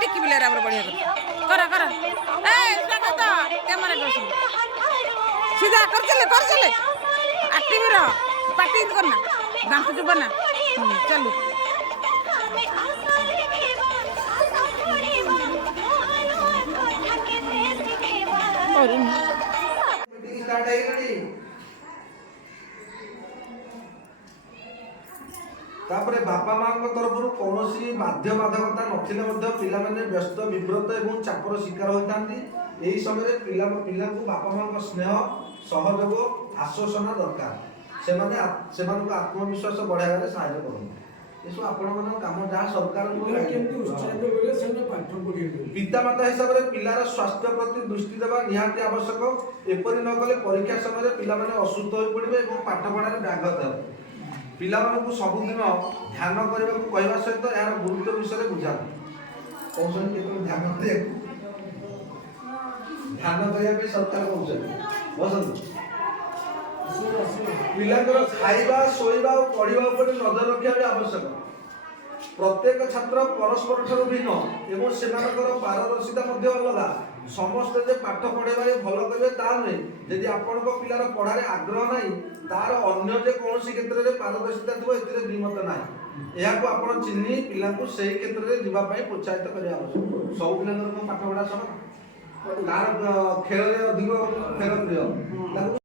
टिकी बिलेरा बढ़िया कर कर ए स्वागत कैमरा कर सीधा कर चले एक्टिव रह पार्टी करना दांत चुबना चलू तापरे बापा माँ तरफ कौन बाध्यबाधकता नथिले पिला व्यस्त विव्रत और चापर शिकार होता यही समय पिला बापा माँ स्नेह सहयोग आश्वासना दरकार से आत्मविश्वास बढ़ाइबार साहाय्य करते आपण कम जहाँ सरकार पितामाता हिसाब से पिलार स्वास्थ्य प्रति दृष्टि देवा निहाती आवश्यक एपरी न कले परीक्षा समय पिला असुस्थ हो पड़े और पाठ पढ़ार व्याघात हो पिला सबुदिन ध्यान करने को कहवा सहित यार गुरुत्व विषय बुझा कौन ध्यान ध्यान करने सरकार कौन बसतु पिलांकर खाइबा शोइबा और पढ़िबा उपर नजर रखिया भी आवश्यक प्रत्येक छात्र परस्पर ठाରୁ भिन्न एवं सेमानकर पारदर्शिता मध्ये अलगा समस्त जे पाठ पढ़ेबारे भल करिवे ता नै यदि आपनक पिलार पढ़ारे आग्रह नाही तार अन्य जे कोनोसी क्षेत्र रे पारदर्शिता थिबो एतिरे द्विमत नाही एहाको आपण चिन्नी पिलांकु सेही क्षेत्र रे जिबा पई प्रोत्साहित करिया आवश्यक सब पिलांकर पाठ पढ़ा समान कार खेल रे अधिक फेर प्रिय